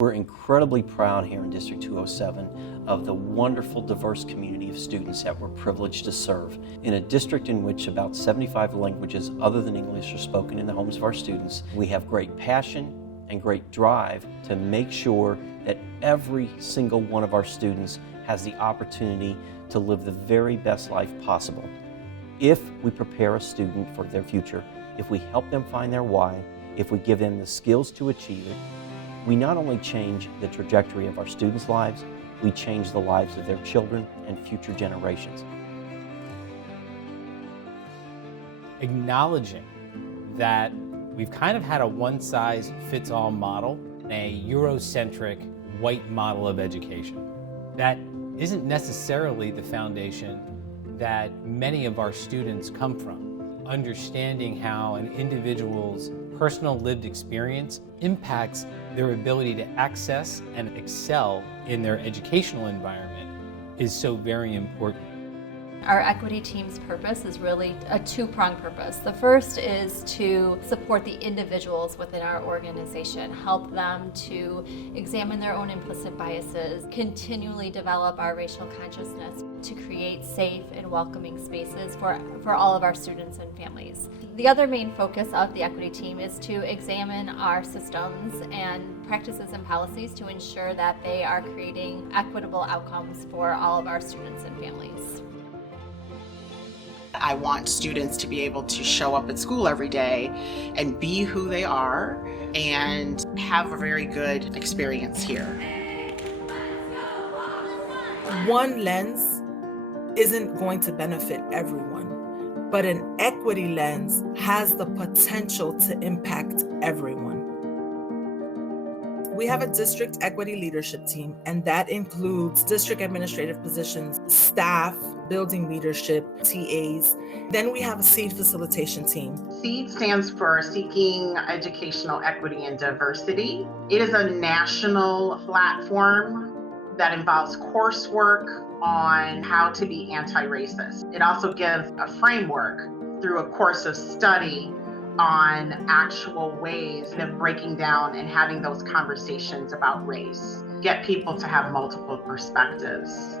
We're incredibly proud here in District 207 of the wonderful, diverse community of students that we're privileged to serve. In a district in which about 75 languages other than English are spoken in the homes of our students, we have great passion and great drive to make sure that every single one of our students has the opportunity to live the very best life possible. If we prepare a student for their future, if we help them find their why, if we give them the skills to achieve it, we not only change the trajectory of our students' lives, we change the lives of their children and future generations. Acknowledging that we've kind of had a one-size-fits-all model, a Eurocentric white model of education. That isn't necessarily the foundation that many of our students come from. Understanding how an individual's personal lived experience impacts their ability to access and excel in their educational environment is so very important. Our equity team's purpose is really a two-pronged purpose. The first is to support the individuals within our organization, help them to examine their own implicit biases, continually develop our racial consciousness to create safe and welcoming spaces for all of our students and families. The other main focus of the equity team is to examine our systems and practices and policies to ensure that they are creating equitable outcomes for all of our students and families. I want students to be able to show up at school every day and be who they are and have a very good experience here. One lens isn't going to benefit everyone, but an equity lens has the potential to impact everyone. We have a district equity leadership team, and that includes district administrative positions, staff, building leadership, TAs. Then we have a SEED facilitation team. SEED stands for Seeking Educational Equity and Diversity. It is a national platform that involves coursework on how to be anti-racist. It also gives a framework through a course of study on actual ways of breaking down and having those conversations about race. Get people to have multiple perspectives.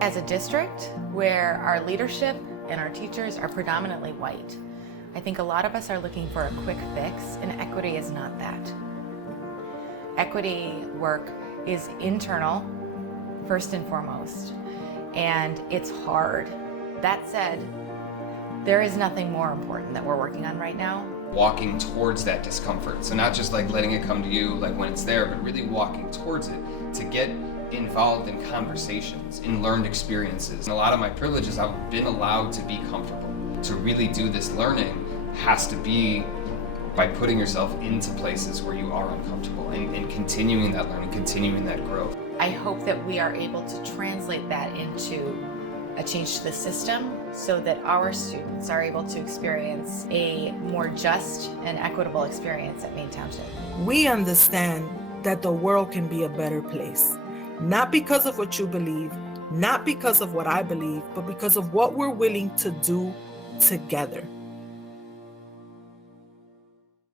As a district where our leadership and our teachers are predominantly white, I think a lot of us are looking for a quick fix, and equity is not that. Equity work is internal, first and foremost, and it's hard. That said, there is nothing more important that we're working on right now. Walking towards that discomfort. So not just like letting it come to you like when it's there, but really walking towards it to get involved in conversations, in learned experiences. And a lot of my privileges, I've been allowed to be comfortable. To really do this learning has to be by putting yourself into places where you are uncomfortable and continuing that learning, continuing that growth. I hope that we are able to translate that into a change to the system so that our students are able to experience a more just and equitable experience at Main Township. We understand that the world can be a better place, not because of what you believe, not because of what I believe, but because of what we're willing to do together.